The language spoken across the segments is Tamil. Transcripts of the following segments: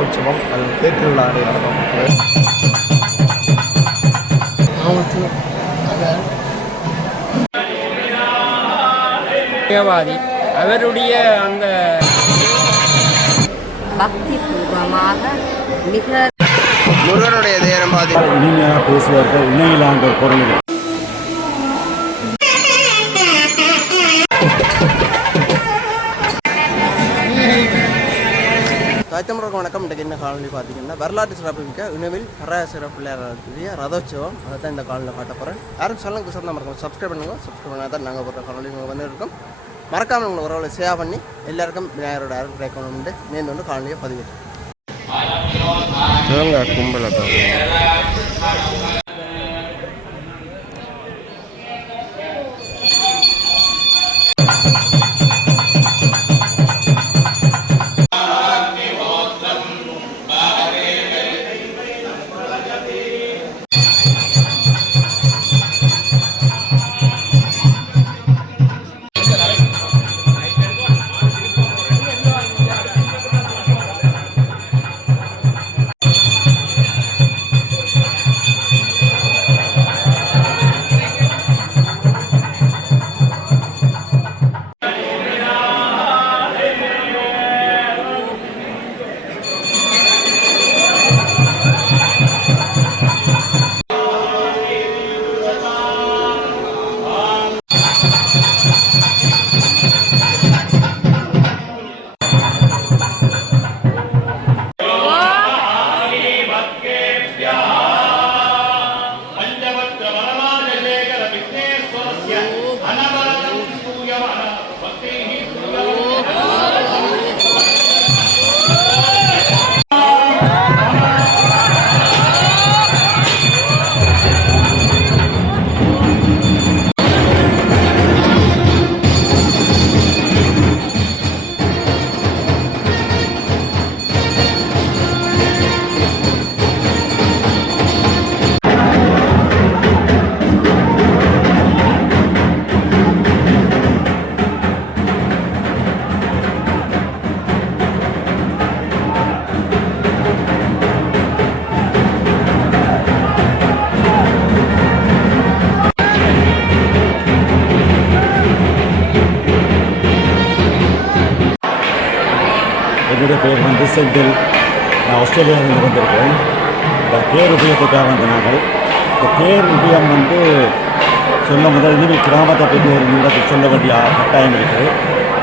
உற்சவம் அது தேர்திருவிழா அவருடைய அந்த பக்தி பூர்வமாக மிக முருகனுடைய தேரம் இனிமையாக பேசுவார்கள் இணையிலாங்க பொருள் தாய்த்தமிழருக்கு வணக்கம். இன்றைக்கு என்ன காலனி பார்த்தீங்கன்னா வரலாற்று சிறப்புமிக்க உணவில் பராசர பிள்ளையாருடைய ரதோற்சவம். அதை தான் இந்த காலனியில் காட்ட போகிறேன். யாரும் சொல்லுங்க புதுசாக மறக்காம சப்ஸ்கிரைப் பண்ணுங்கள். சப்ஸ்கிரைப் பண்ணால் தான் நாங்கள் போடுற காலனி உங்களுக்கு வந்து இருக்கோம். மறக்காமல் உங்களை உறவுகளை சேவ் பண்ணி எல்லாருக்கும் விநாயகரோட அருள் கிடைக்கணும்னு நேர்ந்து காலனியை பதிவிட்டேன். கும்பலை என்னுடைய பேர் வந்து செந்தில். நான் ஆஸ்திரேலியாவில் வந்திருக்கேன். இந்த தேர் உபயத்துக்காக வந்த நாங்கள். இந்த தேர் உபயம் வந்து சொல்ல முதல் இனிவில் கிராமத்தை பற்றி ஒரு நிமிடத்தில் சொல்ல வேண்டிய கட்டாயம் இருக்குது.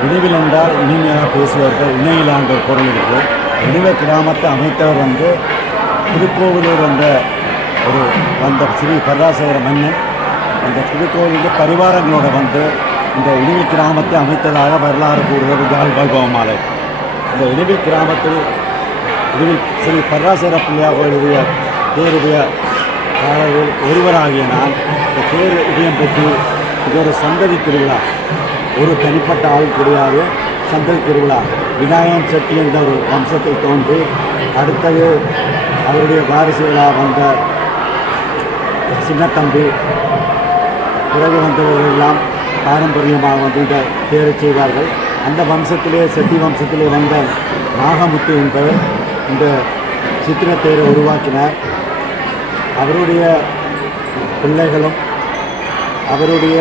இனிவில் என்றால் இனிமையாக பேசுவார்கள் இணையிலாங்க ஒரு பொருள் இருக்குது. இனிவில் கிராமத்தை அமைத்தவர் வந்து திருக்கோவிலூர் வந்த ஸ்ரீ பராசர மன்னன் அந்த திருக்கோவிலில் பரிவாரங்களோடு வந்து இந்த இனிவில் கிராமத்தை அமைத்ததாக வரலாறு கூறுவது யாழ் வைபவமாலை. இந்த இனிவில் கிராமத்தில் இனிவில் ஸ்ரீ பராசர பிள்ளையாக எழுதிய தேருடைய காலத்தில் ஒருவராகிய நான் இந்த தேர் உபயம் பற்றி இது ஒரு சந்ததி திருவிழா, ஒரு தனிப்பட்ட ஆள் கிடையாது. சந்ததி திருவிழா விநாயகன் செட்டி என்ற ஒரு வம்சத்தில் தோன்றி அடுத்தது அவருடைய வாரிசுகளாக வந்த சின்னத்தம்பி பிறகு வந்தவர்கள் எல்லாம் பாரம்பரியமாக வந்து இந்த தேரை செய்வார்கள். அந்த வம்சத்திலே செட்டி வம்சத்திலே வந்த நாகமுத்து என்பவர் இந்த சித்திரத்தேரை உருவாக்கினார். அவருடைய பிள்ளைகளும் அவருடைய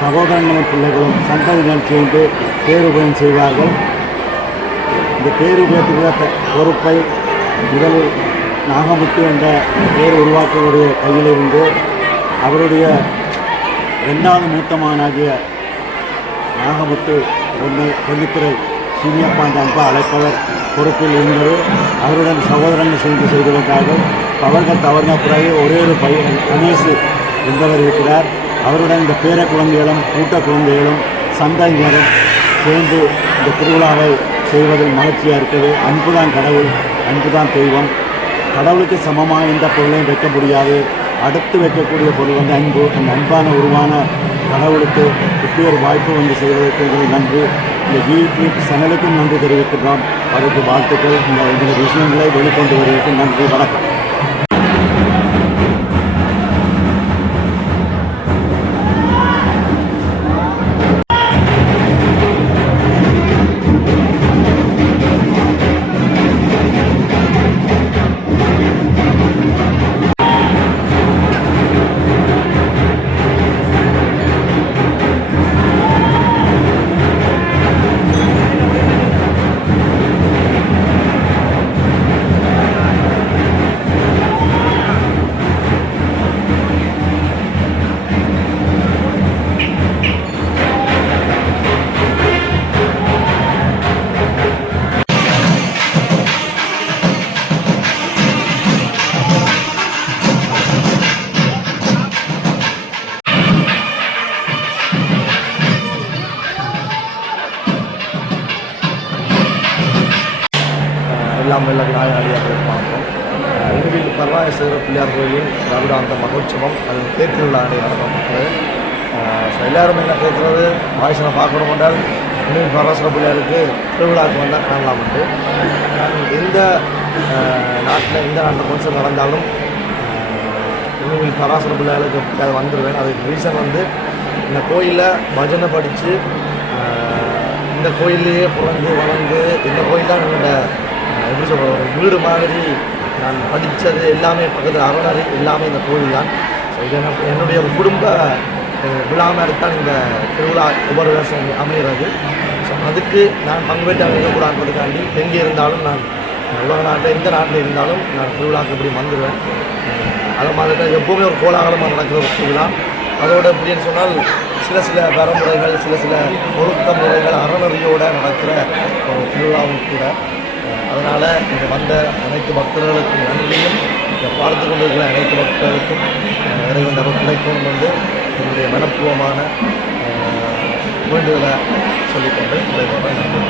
சகோதரங்களின் பிள்ளைகளும் சந்ததிகள் சேர்ந்து தேருபயம் செய்வார்கள். இந்த தேருபயத்துக்கு பொறுப்பை முதலில் நாகமுத்து என்ற தேர் உருவாக்கியவருடைய கையிலிருந்து அவருடைய இரண்டாவது மூத்தமானாகிய நாகமுத்து கொல்லித்துறை சீனியப்பாண்ட அன்பா அழைப்பவர் பொறுப்பில் இருந்தது. அவருடன் சகோதரங்கள் சேர்ந்து செய்து வந்தார்கள். அவர்கள் தவறின பிறகு ஒரே ஒரு பையன் கணேசு என்பவர் இருக்கிறார். அவருடன் இந்த பேர குழந்தைகளும் கூட்ட குழந்தைகளும் சந்தையினரும் சேர்ந்து இந்த திருவிழாவை செய்வதில் மகிழ்ச்சியாக இருக்குது. அன்புதான் கடவுள், அன்புதான் தெய்வம். கடவுளுக்கு சமமாக எந்த பொருளையும் வைக்க முடியாது. அடுத்து வைக்கக்கூடிய பொருள் வந்து அன்பு. அந்த அன்பான உருவான கடவுளுக்கு இப்படி ஒரு வாய்ப்பு வந்து செய்வதற்கு நன்றி. இந்த யூடியூப் சேனலுக்கும் நன்றி தெரிவிக்கின்றோம். அதற்கு வாழ்த்துக்கள். இந்த விஷயங்களை வெளிக்கொண்டு வருவதற்கு நன்றி. வணக்கம். எல்லாம் வெள்ள விநாயகடியாக பார்ப்போம். இறுதியில் பரவாயசேகர பிள்ளையார் கோயிலில் ரகுடாந்த மகோற்சவம் அது தேர்திருவிழாண்டை நடத்தப்பட்டது. எல்லாருமே என்ன கேட்குறது வாய்ஸனை பார்க்கணும் என்றால் இன்னும் பரவாசர பிள்ளையாருக்கு திருவிழாவுக்கு வந்தால் காணலாம்ட்டு. நான் எந்த நாட்டில் கொஞ்சம் நடந்தாலும் இன்னும் பராசர பிள்ளையாருக்கு அதை வந்துடுவேன். அதுக்கு ரீசன் வந்து இந்த கோயிலில் பஜனை படித்து இந்த கோயிலையே பிறந்து வளர்ந்து இந்த கோயில் தான் என்னோட எப்படி சொல்கிற ஒரு வீடு மாதிரி நான் படித்தது எல்லாமே பக்கத்தில் அறநறை எல்லாமே இந்த கோயில் தான். ஸோ இது என்னுடைய ஒரு குடும்ப விழா மாதிரி தான் இந்த திருவிழா ஒவ்வொரு வருஷம் அமைகிறது. ஸோ அதுக்கு நான் பங்கு பெற்று அமைக்கக்கூடாதுன்றதுக்காண்டி எங்கே இருந்தாலும் நான் உலக நாட்டில் எந்த நாட்டில் இருந்தாலும் நான் திருவிழாவுக்கு இப்படி வந்துடுவேன். அது மாதிரி தான் எப்போவுமே ஒரு கோலாகலமாக நடக்கிற ஒரு திருவிழா. அதோடு எப்படின்னு சொன்னால் சில வரமுறைகள் சில ஒழுக்க முறைகள் அறநெறியோடு நடக்கிற ஒரு திருவிழாவும் கூட. அதனால் இங்கே வந்த அனைத்து பக்தர்களுக்கும் நன்றியும் இதை பார்த்து கொண்டிருக்கிற அனைத்து பக்தர்களுக்கும் இறைவன் அவர் கிடைக்கும் வந்து என்னுடைய மனப்பூர்வமான வேண்டுதலை சொல்லிக்கொண்டு விடைபெற நன்றி.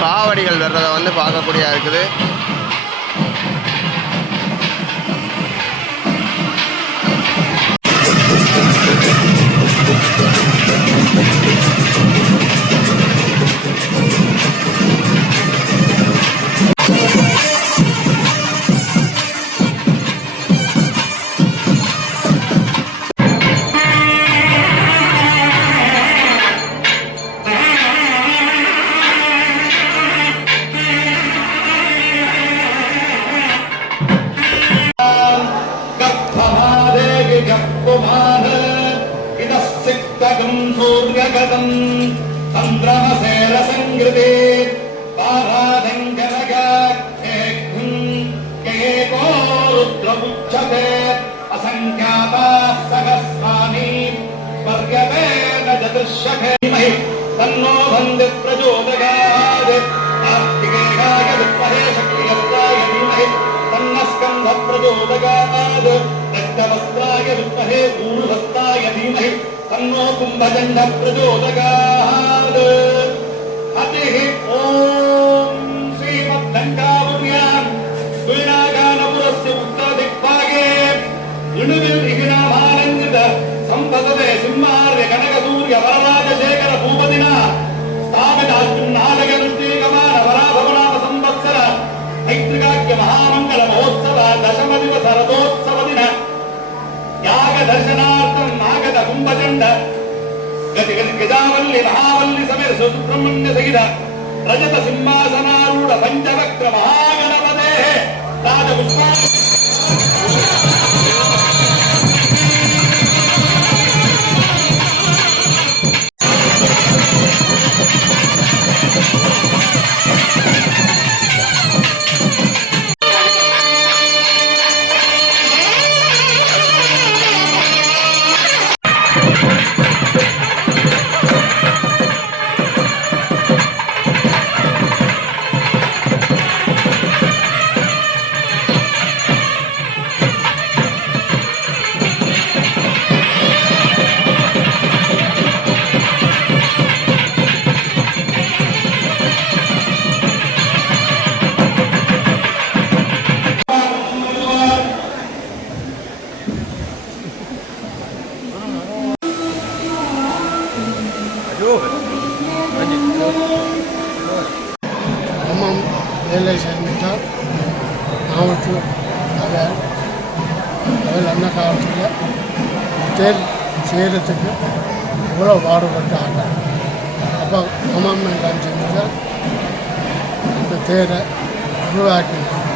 காவடிகள் வர்றதை வந்து பார்க்கக்கூடியதாக இருக்குது. सहस्राणि पर्यवेद चतुष्षखे तन्नो बन्धि प्रचोदयात् कार्तिकेयाय विद्महे शक्तिगर्भाय धीमहि तन्नः स्कन्दः प्रचोदयात् रक्तवस्त्राय विद्महे ऊर्ध्वस्ताय धीमहि तन्नो कुम्भजण्डः प्रचोदयात् हतिः ॐ श्रीमद्दण्डावुर्यां तुयनागानपुरस्य उत्तरदिक्भागे इणुविल् इगिनामानन्दित सम्पदते सिंहार्य कनकसूर्य वरराजशेखर भूपतिना स्थापितास्मिन्नालय दृष्टिगमान वराभवनाम संवत्सर ऐत्रिकाख्य महामङ्गल महोत्सव दशमदिवस रथोत्सव दिन याग दर्शनार्थं नागद कुम्भचण्ड गजावल्ली महावल्ली समेत सुब्रह्मण्य सहित रजत सिंहासनारूढ़ पंचवक्त्र महागणपते राजपुष्पा அம்மாம் வேலை செஞ்சுட்டால் நாமத்து அவர் அந்த காலத்தில் தேர் செய்கிறதுக்கு எவ்வளோ பாடுபட்டாங்க. அப்போ அம்மாம் என்ன செஞ்சுட்டால் அந்த தேரை உருவாக்கினார்.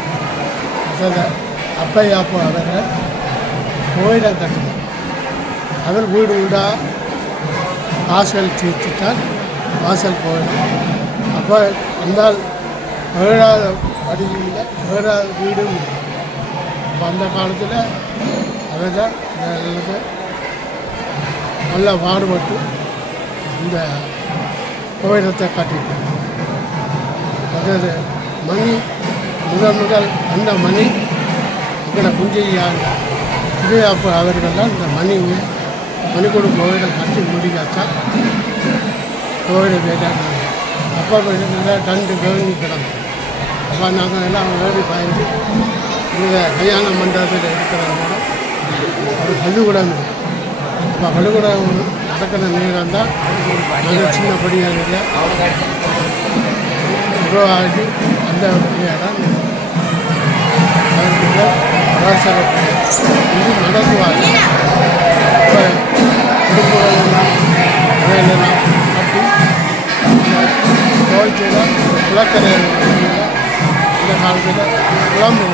அதை அப்பையாப்போ அவர்கள் கோயிலை கட்டினார். அவர் வீடு வீடாக வாசல் தீர்த்துட்டால் வாசல் போயிடும். அப்போ வந்தால் ஏழாவது படியும் இல்லை, ஏழாவது வீடும் இல்லை. அப்போ அந்த காலத்தில் அவர்கள் எங்களுக்கு நல்லா பாடுபட்டு இந்த கோயிலத்தை கட்டிட்டாங்க. அதாவது மணி முதல் அந்த மணி ఇక్కడ குஞ்சையாங்க இது. அப்போ அவர்கள் தான் இந்த மணிக்கூட கோயிலை கட்டி முடிக்காச்சா கோயிலை போயிட்டாங்க. அப்போ போயிட்டு டண்டு கவனி கிடந்தோம். அப்போ நாங்கள் எல்லாம் ஓடி பாய்ந்து இந்த கல்யாண மண்டபத்தில் இருக்கிறதுனால ஒரு பள்ளிக்கூடம் இருக்குது. அப்போ பள்ளிக்கூடம் நடக்கிற நேரம் தான் நாங்கள் சின்ன படியாதில் உருவாகி அந்த படியாக இது நடத்துவாங்க. இப்போ குடும்பங்களெல்லாம் அவையெல்லாம் கட்டி கோயில்கள் குளக்கரை இந்த காலத்தில் குழம்பு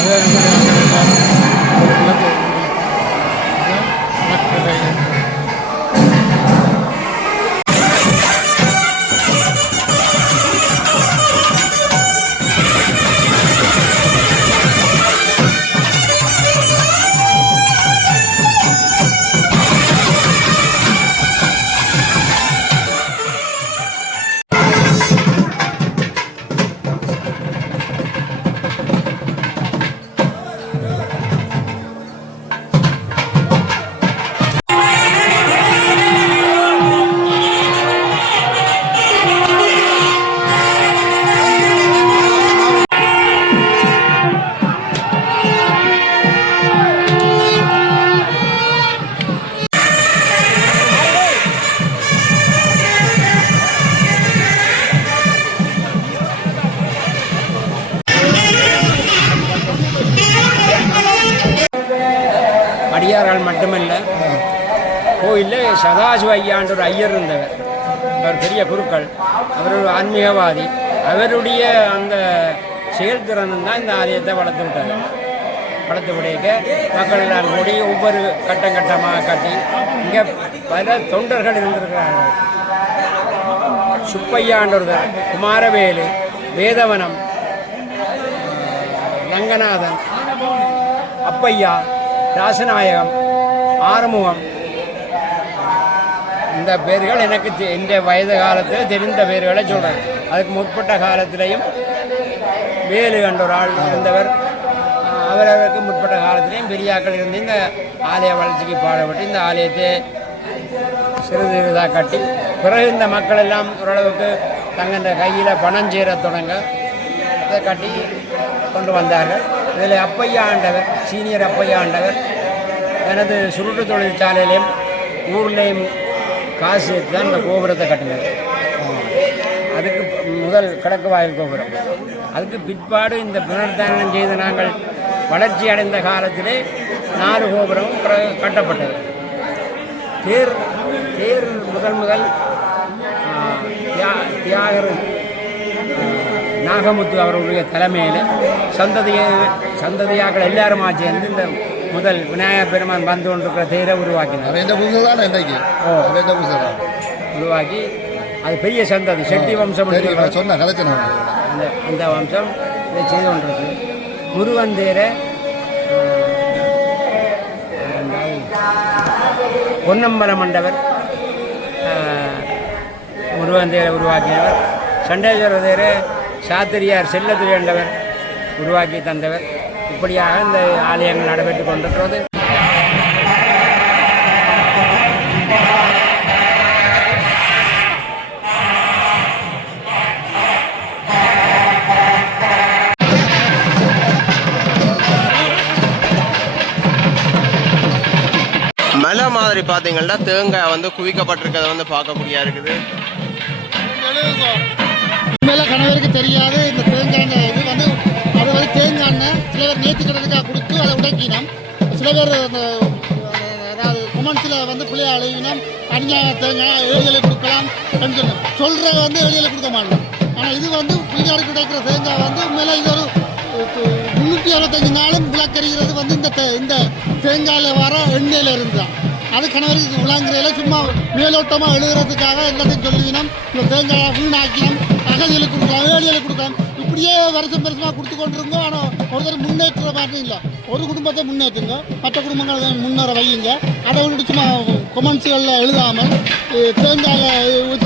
அதே ஒரு குளக்கரை குளக்கரை அடியார்கள் மட்டுமல்ல, கோயிலில் சதாசிவ ஐயான்ற ஒரு ஐயர் இருந்தவர். அவர் பெரிய குருக்கள், அவர் ஒரு ஆன்மீகவாதி. அவருடைய அந்த செயல்திறனும் தான் இந்த ஆலயத்தை வளர்த்து விட்டார். வளர்த்து விடைக்க மக்கள் எல்லாம் கூடி ஒவ்வொரு கட்டம் கட்டமாக கட்டி இங்கே பல தொண்டர்கள் இருந்திருக்கிறார்கள். சுப்பையாண்டொருவர், குமாரவேலு, வேதவனம், ரங்கநாதன், அப்பையா ராசநாயகம், ஆறுமுகம், இந்த பேர்கள் எனக்கு இந்த வயது காலத்தில் தெரிந்த பேர்களை சொல்கிறேன். அதுக்கு முற்பட்ட காலத்திலையும் வேலு என்ற ஒரு ஆள் இருந்தவர். அவரவருக்கு முற்பட்ட காலத்திலையும் பெரியாக்கள் இருந்து இந்த ஆலய வளர்ச்சிக்கு பாடுபட்டு இந்த ஆலயத்தை சிறிது இதாக கட்டி பிறகு இந்த மக்கள் எல்லாம் ஓரளவுக்கு தங்கள் கையில் பணம் சேர தொடங்க இதை கட்டி கொண்டு வந்தார்கள். இதில் அப்பையா ஆண்டவர், சீனியர் அப்பையா ஆண்டவர் எனது சுருட்டு தொழிற்சாலையிலையும் ஊர்லேயும் காசு சேர்த்து தான் இந்த கோபுரத்தை கட்டினார். அதுக்கு முதல் கிழக்கு வாயில் கோபுரம். அதுக்கு பிற்பாடு இந்த புனர்தாரணம் செய்து நாங்கள் வளர்ச்சி அடைந்த காலத்திலே 4 கோபுரமும் கட்டப்பட்டது. தேர் முதல் தியாகர் நாகமுத்து அவர்களுடைய தலைமையில் சந்ததியாக்கள் எல்லாருமா சேர்ந்து இந்த முதல் விநாயகர் பெருமான் வந்து கொண்டிருக்கிற தேரை உருவாக்கினார். உருவாக்கி அது பெரிய சந்ததி செட்டி வம்சம் அந்த வம்சம் இதை செய்து கொண்டிருக்கு. முருகன் தேரை பொன்னம்பல மண்டவர் முருகன் தேரை உருவாக்கியவர். சண்டேஸ்வர தேரை சாத்திரியார் செல்லதுரை என்றவர் உருவாக்கி தந்தவர். இப்படியாக இந்த ஆலயங்கள் நடைபெற்று கொண்டிருக்கிறது. மலை மாதிரி பார்த்தீங்கன்னா தேங்காய் வந்து குவிக்கப்பட்டிருக்கிறத வந்து பார்க்கக்கூடியா இருக்குது. உண்மையில கணவருக்கு தெரியாது இந்த தேங்காய் இது வந்து அது வந்து தேங்காய் எண்ணெய் சில பேர் நேற்று கிடந்துக்காக கொடுத்து அதை உடைக்கினோம். சில பேர் அந்த அதாவது கொமன்ஸில் வந்து பிள்ளைய அழுகினோம் அணிஞ்சாங்க தேங்காய் ஏழைகளுக்கு கொடுக்கலாம் அப்படின்னு சொல்கிற வந்து ஏழைகளுக்கு கொடுக்க மாட்டோம். ஆனால் இது வந்து பிள்ளையாருக்கு உடைக்கிற தேங்காய் வந்து உண்மையில இது ஒரு 365 நாளும் விளக்கறிகிறது வந்து இந்த தேங்காயில் வர எண்ணெயில் இருந்தால் அது கணவருக்கு விளங்குறதுல சும்மா மேலோட்டமாக எழுதுறதுக்காக எல்லாத்தையும் சொல்லிக்கணும். இந்த தேங்காயை வீணாக்கினோம், அகதிகளுக்கு கொடுக்கலாம், ஏழைகளுக்கு கொடுக்கலாம், இப்படியே வருஷமாக கொடுத்து கொண்டிருந்தோம். ஆனால் ஒருத்தர் முன்னேற்ற மாதிரி இல்லை. ஒரு குடும்பத்தை முன்னேற்றுங்க, மற்ற குடும்பங்களை முன்னேற வையுங்க. அதை விட்டு சும்மா கொமெண்ட்ஸுகளில் எழுதாமல் தேங்காயை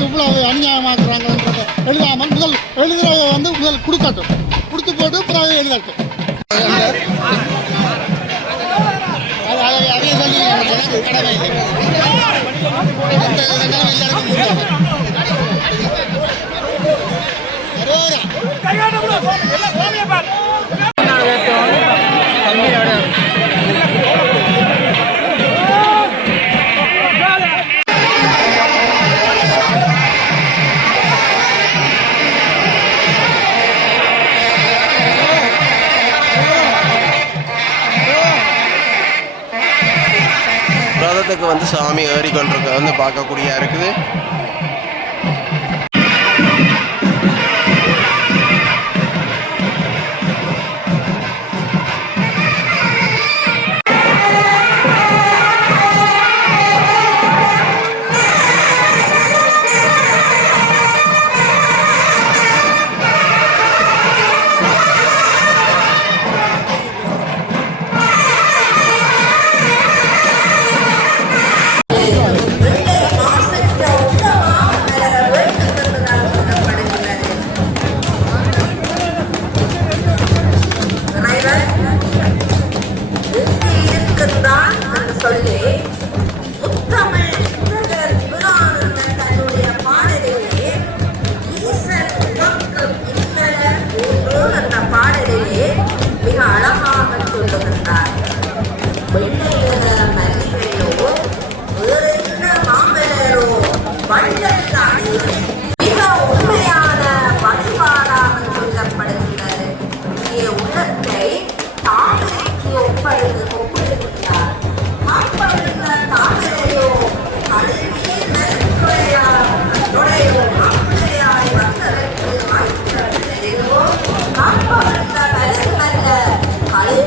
இவ்வளோ அநியாயமாக்குறாங்கன்றதை எழுதாமல் முதல் எழுதுறத வந்து முதல் கொடுக்கட்டும், கொடுத்து போட்டு பிறகு எழுதட்டும். அதே சொல்லி எனக்கு கடமை இல்லை. ரதத்துக்கு வந்து சாமி ஏறி கொண்டிருக்க வந்து பார்க்கக்கூடியா இருக்குது. Hãy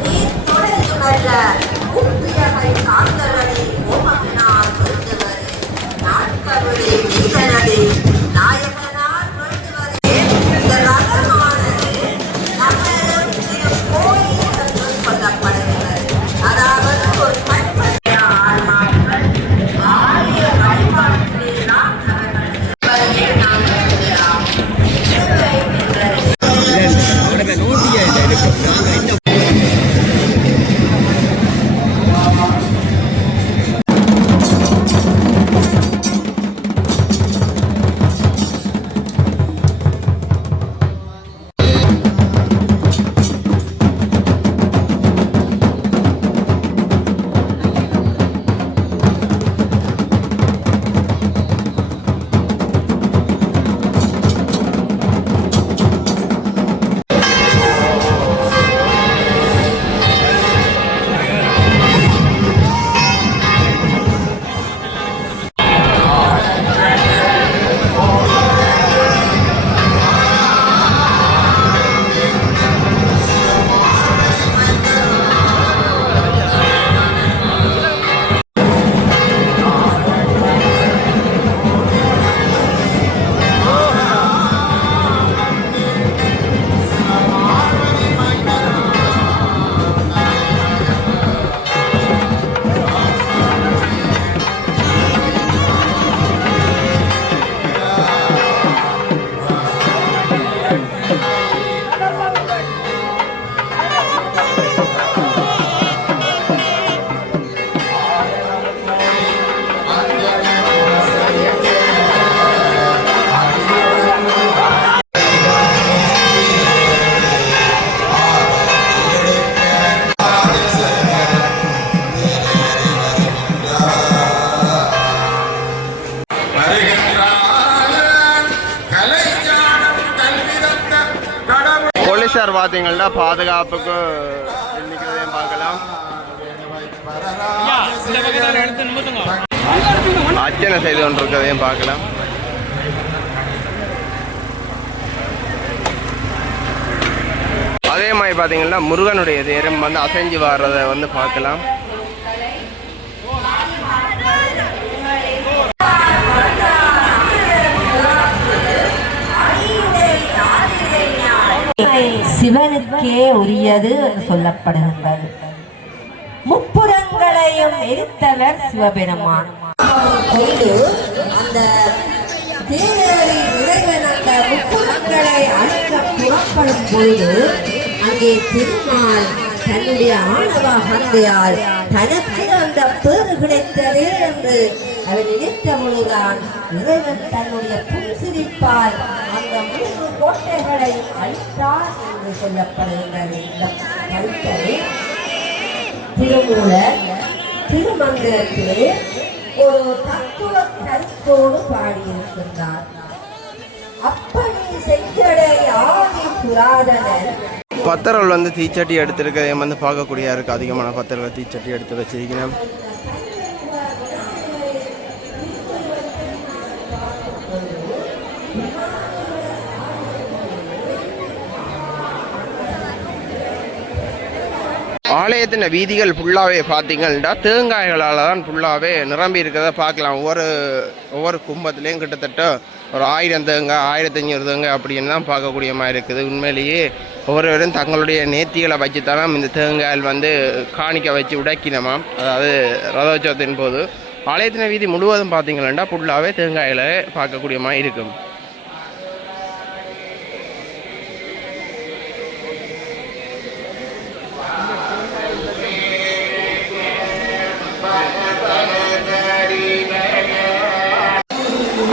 போலீஸார் பார்த்தீங்கன்னா பாதுகாப்புக்கு நிற்கிறதையும் பார்க்கலாம். அர்ச்சனை செய்து கொண்டிருக்கிறதையும் பார்க்கலாம். அதே மாதிரி பார்த்தீங்கன்னா முருகனுடைய தேரம் வந்து அசைஞ்சு வர்றதை வந்து பார்க்கலாம். சிவனுக்கே உரியது என்று சொல்லப்படுகின்றது. முப்புறங்களையும் எரித்தவர் சிவபெருமான். அந்த இறைவன் அந்த முப்புறங்களை அழிக்க புறப்படும் பொழுது அங்கே திருமால் தன்னுடைய ஆணவ அகந்தையால் தனக்கு அந்த பேறு கிடைத்ததே என்று அவர் நினைத்த பொழுதுதான் இறைவன் தன்னுடைய புன்சிரிப்பால் அந்த 3 கோட்டைகளை அழித்தார் என்று சொல்லப்படுகின்றது. இந்த கருத்தரை திருமூலர் திருமந்திரத்திலே ஒரு தத்துவ கருத்தோடு பாடியிருக்கின்றார். அப்படி செஞ்சடை ஆதி புராதனர் பத்தர்கள் வந்து தீச்சட்டி எடுத்திருக்க வந்து பார்க்கக்கூடிய இருக்கு. அதிகமான பத்தர்கள் தீச்சட்டி எடுத்து வச்சிருக்கணும். ஆலயத்தின் வீதிகள் ஃபுல்லாகவே பார்த்தீங்கன்னா தேங்காய்களால் தான் ஃபுல்லாகவே நிரம்பி இருக்கிறத பார்க்கலாம். ஒவ்வொரு கும்பத்துலேயும் கிட்டத்தட்ட ஒரு 1000 தேங்காய் 1500 தேங்காய் அப்படின்னு தான் பார்க்கக்கூடிய மாதிரி இருக்குது. உண்மையிலேயே ஒவ்வொருவரும் தங்களுடைய நேர்த்திகளை வச்சு தானே இந்த தேங்காயில் வந்து காணிக்க வச்சு உடைக்கினமாம். அதாவது ரதோற்சவத்தின் போது ஆலயத்தின் வீதி முழுவதும் பார்த்தீங்கன்னா ஃபுல்லாகவே தேங்காய்களை பார்க்கக்கூடிய மாதிரி இருக்கும்.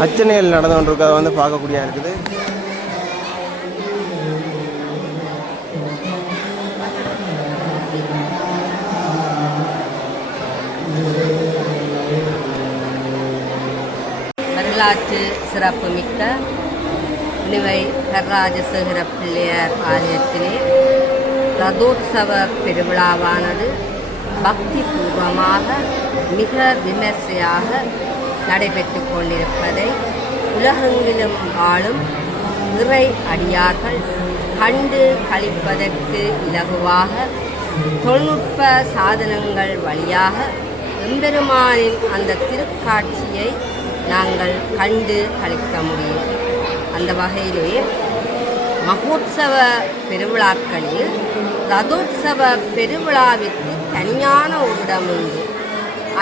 அர்ச்சனைகள் நடந்து கொண்டிருக்கிறத வந்து பார்க்கக்கூடிய இருக்குது. வரலாற்று சிறப்புமிக்க நிவை கர்ராஜசேகர பிள்ளையார் ஆலயத்திலே ரதோற்சவ பெருவிழாவானது பக்தி பூர்வமாக மிக விமர்சையாக நடைபெற்று கொண்டிருப்பதை உலகெங்கிலும் ஆளும் இறை அடியார்கள் கண்டு களிப்பதற்கு இலகுவாக தொழில்நுட்ப சாதனங்கள் வழியாக எம்பெருமானின் அந்த திருக்காட்சியை நாங்கள் கண்டு களிக்க முடியும். அந்த வகையிலே மகோத்சவ பெருவிழாக்களில் ரதோற்சவ பெருவிழாவிற்கு தனியான ஒரு இடம் உண்டு.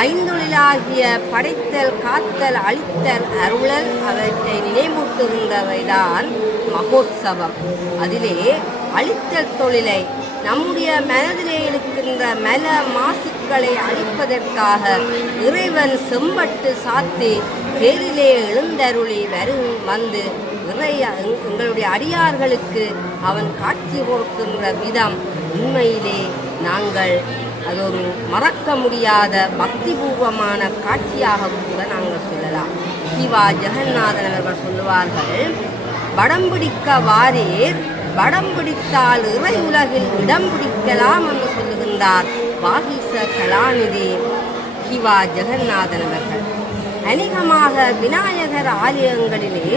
ஐந்தொழிலாகிய படைத்தல், காத்தல், அழித்தல், அருளல் அவற்றை நினைவூட்டுகின்றவைதான் மகோத்சவம். அதிலே அழித்தல் தொழிலை நம்முடைய மனதிலே இருக்கின்ற மல மாசுக்களை அழிப்பதற்காக இறைவன் செம்பட்டு சாத்தி தேரிலே எழுந்தருளி வந்து எங்களுடைய அடியார்களுக்கு அவன் காட்சி கொடுக்கின்ற விதம் உண்மையிலே நாங்கள் அது ஒரு மறக்க முடியாத பக்தி பூர்வமான காட்சியாக கூட நாங்கள் சொல்லலாம். சிவா ஜெகநாதன் அவர்கள் சொல்லுவார்கள், வடம் பிடிக்க வாரீர், வடம் பிடித்தால் இறை உலகில் இடம் பிடிக்கலாம் என்று சொல்லுகின்றார் வாகீச கலாநிதி சிவா ஜெகநாதன் அவர்கள். அநேகமாக விநாயகர் ஆலயங்களிலே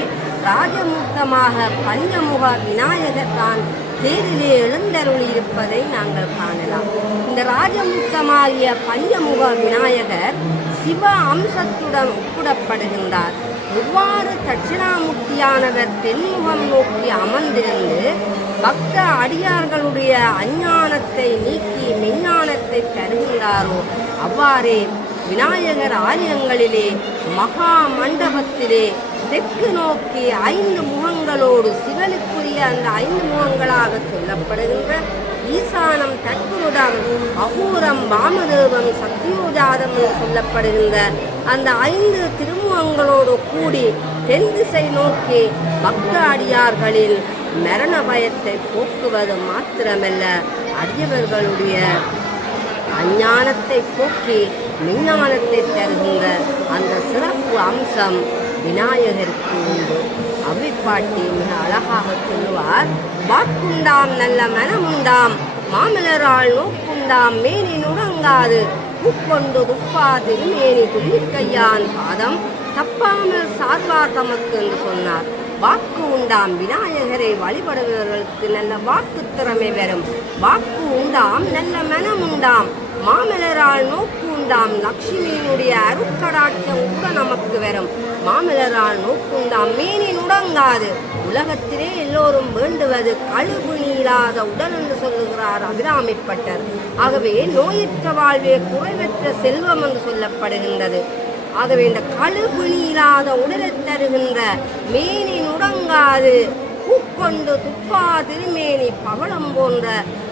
ராஜமூர்த்தமாக பஞ்சமுக விநாயகர் தான் தேரிலே எழுந்தருளி இருப்பதை நாங்கள் காணலாம். இந்த ராஜமுத்தமாகிய பஞ்சமுக விநாயகர் சிவ அம்சத்துடன் ஒப்பிடப்படுகின்றார். இவ்வாறு தட்சிணாமூர்த்தியானவர் தென்முகம் நோக்கி அமர்ந்திருந்து பக்த அடியார்களுடைய அஞ்ஞானத்தை நீக்கி மெஞ்ஞானத்தை தருகின்றாரோ அவ்வாறே விநாயகர் ஆலயங்களிலே மகா மண்டபத்திலே தெற்கு நோக்கி 5 முகங்களோடு சிவனுக்குரிய அந்த 5 முகங்களாக சொல்லப்படுகின்ற ஈசானம், தற்புருடம், அகூரம், வாமதேவம், சத்யோஜாதம் என்று சொல்லப்படுகின்ற அந்த 5 திருமுகங்களோடு கூடி தென் திசை நோக்கி பக்த அடியார்களில் மரண பயத்தை போக்குவது மாத்திரமல்ல, அடியவர்களுடைய அஞ்ஞானத்தை போக்கி விஞ்ஞானத்தை தருகின்ற அந்த சிறப்பு அம்சம் விநாயகருக்கு உண்டு. அவ்விப்பாட்டி மிக அழகாக சொல்லுவார். வாக்குண்டாம் நல்ல மனமுண்டாம் மாமலரால் நோக்குண்டாம் மேனி நுடங்காது பூக்கொண்டு துப்பாதில் மேனி துள்ளிக்கையான் பாதம் தப்பாமல் சார்வார் தமக்கு என்று சொன்னார். வாக்கு உண்டாம் விநாயகரை வழிபடுபவர்களுக்கு நல்ல வாக்கு திறமை வரும். வாக்கு உண்டாம் நல்ல மனம் உண்டாம் மாமலரால் நோக்கு உண்டாம் லட்சுமியினுடைய அருட்கடாட்சம் கூட நமக்கு வரும். மாமலரால் நோக்குண்டாம் மேனி நுடங்காது. உலகத்திலே எல்லோரும் வேண்டுவது கழுவு நீளாத உடல் என்று சொல்லுகிறார் அபிராமிப்பட்டர். ஆகவே நோயற்ற வாழ்வே குறைவற்ற செல்வம் என்று சொல்லப்படுகின்றது. ஆகவே இந்த கழுவு நீளாத உடலை தருகின்ற மேனி நுடங்காது பூக்கொண்டு துப்பா திருமேனி பவளம் போன்ற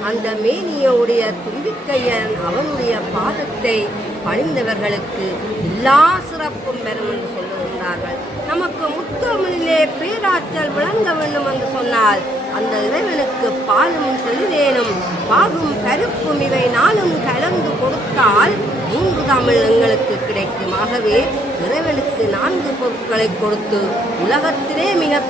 அந்த மேனியோடைய தும்பிக்கையன் அவனுடைய பாதத்தை பணிந்தவர்களுக்கு எல்லா சிறப்பும் பெறும் என்று சொல்லுகின்றார்கள். நமக்கு முத்தமிழிலே பேராற்றல் விளங்க வேண்டும் என்று சொன்னால் அந்த இறைவனுக்கு பாலும் தெளிதேனும் பாகும் பருப்பும் இவை நாளும் கலந்து கொடுத்தால் 3 தமிழ் எங்களுக்கு கிடைக்கும். ஆகவே இறைவனுக்கு 4 பொருட்களை கொடுத்து உலகத்திலே மிக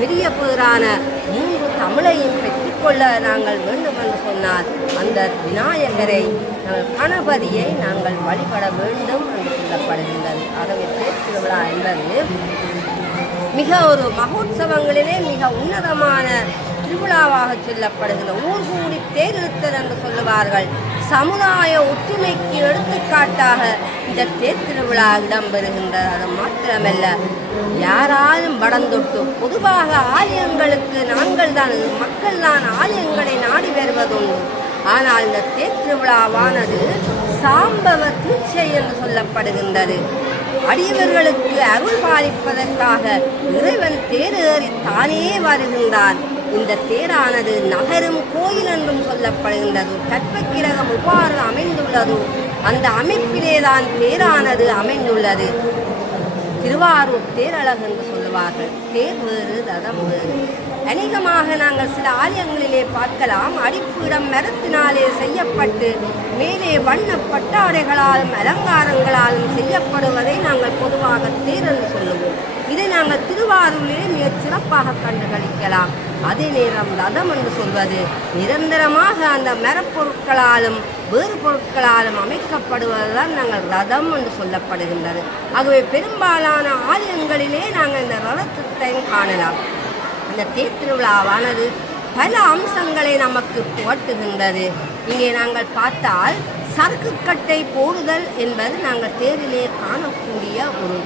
பெரிய பேரான 3 தமிழையும் பெற்றுக்கொள்ள நாங்கள் வேண்டும் என்று சொன்னால் அந்த விநாயகரை கணபதியை நாங்கள் வழிபட வேண்டும் என்று சொல்லப்படுகின்றது. ஆகவே தேர் திருவிழா என்பது மிக ஒரு மகோத்சவங்களிலே மிக உன்னதமான திருவிழாவாக சொல்லப்படுகின்ற ஊர் கூடி தேரிழுத்தல் என்று சொல்லுவார்கள். சமுதாய ஒற்றுமைக்கு எடுத்துக்காட்டாக இந்த தேர் திருவிழா இடம்பெறுகின்றது. அது மாத்திரமல்ல, யாராலும் படந்தொட்டு பொதுவாக ஆலயங்களுக்கு மக்கள் தான் ஆலயங்களை நாடி வருவதுண்டு. ஆனால் இந்த தேர் திருவிழாவானது சாம்பவ தீட்சை என்று சொல்லப்படுகின்றது. அடியவர்களுக்கு அருள் பாலிப்பதற்காக இறைவன் தேரேறி தானே வருகின்றான். இந்த தேரானது நகரும் கோயில் என்றும் சொல்லப்படுகின்றது. கற்பக்கிரகம் எவ்வாறு அமைந்துள்ளதோ அந்த அமைப்பிலேதான் தேரானது அமைந்துள்ளது. திருவாரூர் தேரழகு என்று சொல்லுவார்கள். தேர் வேறு ரதம் வேறு. அநேகமாக நாங்கள் சில ஆலயங்களிலே பார்க்கலாம், அடிப்பீடம் மரத்தினாலே செய்யப்பட்டு மேலே வண்ண பட்டாடைகளாலும் அலங்காரங்களாலும் செய்யப்படுவதை நாங்கள் பொதுவாக தேர் என்று சொல்லுவோம். இதை நாங்கள் திருவாரூரிலே மிக சிறப்பாக கண்டுகளிக்கலாம். அதே நேரம் ரதம் என்று சொல்வது நிரந்தரமாக அந்த மரப்பொருட்களாலும் வேறு பொருட்களாலும் அமைக்கப்படுவதுதான் நாங்கள் ரதம் என்று சொல்லப்படுகின்றது. ஆகவே பெரும்பாலான ஆலயங்களிலே நாங்கள் இந்த ரதத்தையும் காணலாம். இந்த தேர் திருவிழாவானது பல அம்சங்களை நமக்கு புகட்டுகின்றது. இங்கே நாங்கள் பார்த்தால் சறுக்குக்கட்டை போடுதல் என்பது நாங்கள் தேரிலே காணக்கூடிய ஒரு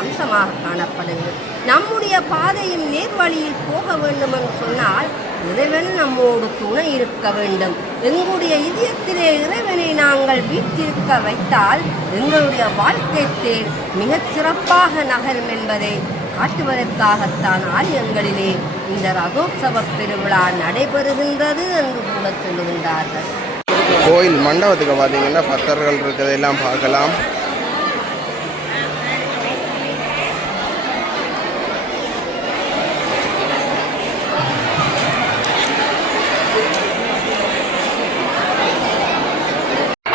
அம்சமாக காணப்படுகிறது. நம்முடைய பாதையும் நேர்வழியில் போக வேண்டும் என்று சொன்னால் இறைவன் நம்மோடு துணை இருக்க வேண்டும். எங்களுடைய இதயத்திலே இறைவனை நாங்கள் வீட்டிருக்க வைத்தால் எங்களுடைய வாழ்க்கை தேர் மிகச் சிறப்பாக நகரும் என்பதை காட்டுவதற்காகத்தான் ஆலயங்களிலே இந்த ரதோற்சவ பெருவிழா நடைபெறுகின்றது என்று கூட சொல்லுகின்றார்கள். கோயில் மண்டபத்துக்கு பார்த்தீங்கன்னா பக்தர்கள் இருக்கிறதெல்லாம் பார்க்கலாம்.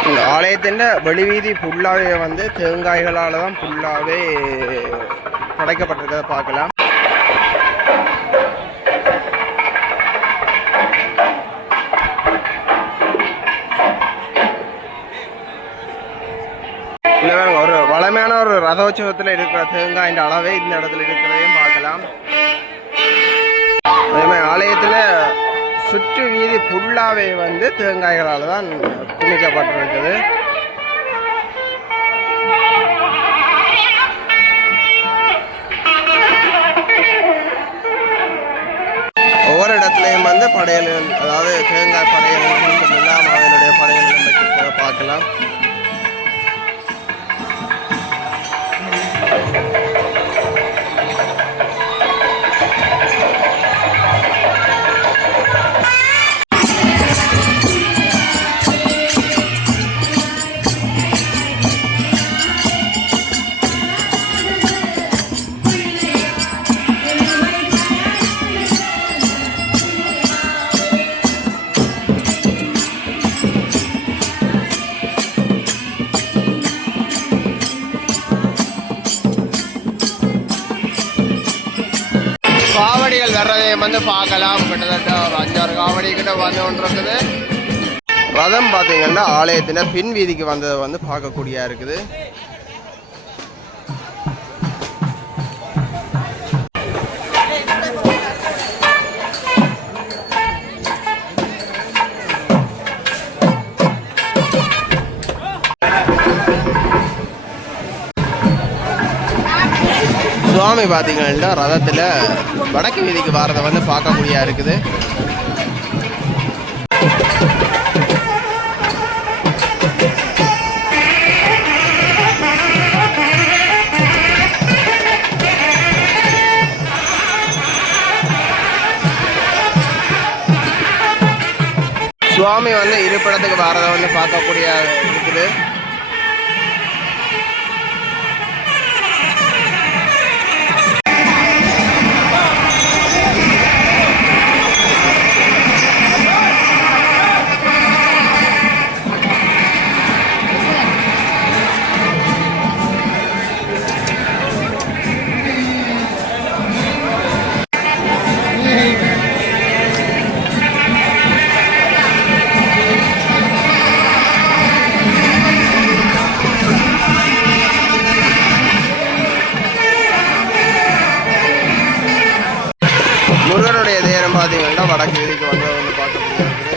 இந்த ஆலயத்தின் வெளிவீதி ஃபுல்லாகவே வந்து தேங்காய்களால் தான் ஃபுல்லாகவே படைக்கப்பட்டிருக்கிறத பார்க்கலாம். ஒரு வளமையான ஒரு ரதோற்சவத்தில் இருக்கிற தேங்காயின் அளவே இந்த இடத்துல இருக்கிறதையும் பார்க்கலாம். அதே மாதிரி ஆலயத்தில் சுற்று வீதி ஃபுல்லாகவே வந்து தேங்காய்களால் தான் குமிக்கப்பட்டிருக்குது. ஒவ்வொரு இடத்துலையும் வந்து படையல்கள், அதாவது தேங்காய் படையல்கள் சொல்லலாம், அவர்களுடைய படையல்கள் வைக்கிறத பார்க்கலாம். வந்து பார்க்கலாம். கிட்டத்தட்ட ஒரு 5-6 காவடி கிட்ட வந்து கொண்டிருக்குது. ரதம் பார்த்தீங்கன்னா ஆலயத்தின் பின் வீதிக்கு வந்ததை வந்து பார்க்கக்கூடியா இருக்குது. சுவாமி பார்த்தீங்கன்னா ரதத்தில் வடக்கு வீதிக்கு வாரதை வந்து பார்க்கக்கூடியா இருக்குது. சுவாமி வந்து இருப்பிடத்துக்கு வாரதை வந்து பார்க்கக்கூடிய இருக்குது. முருகனுடைய தேரம் பார்த்தீங்கன்னா வடக்கு வீதிக்கு வந்து பார்க்க முடியாது.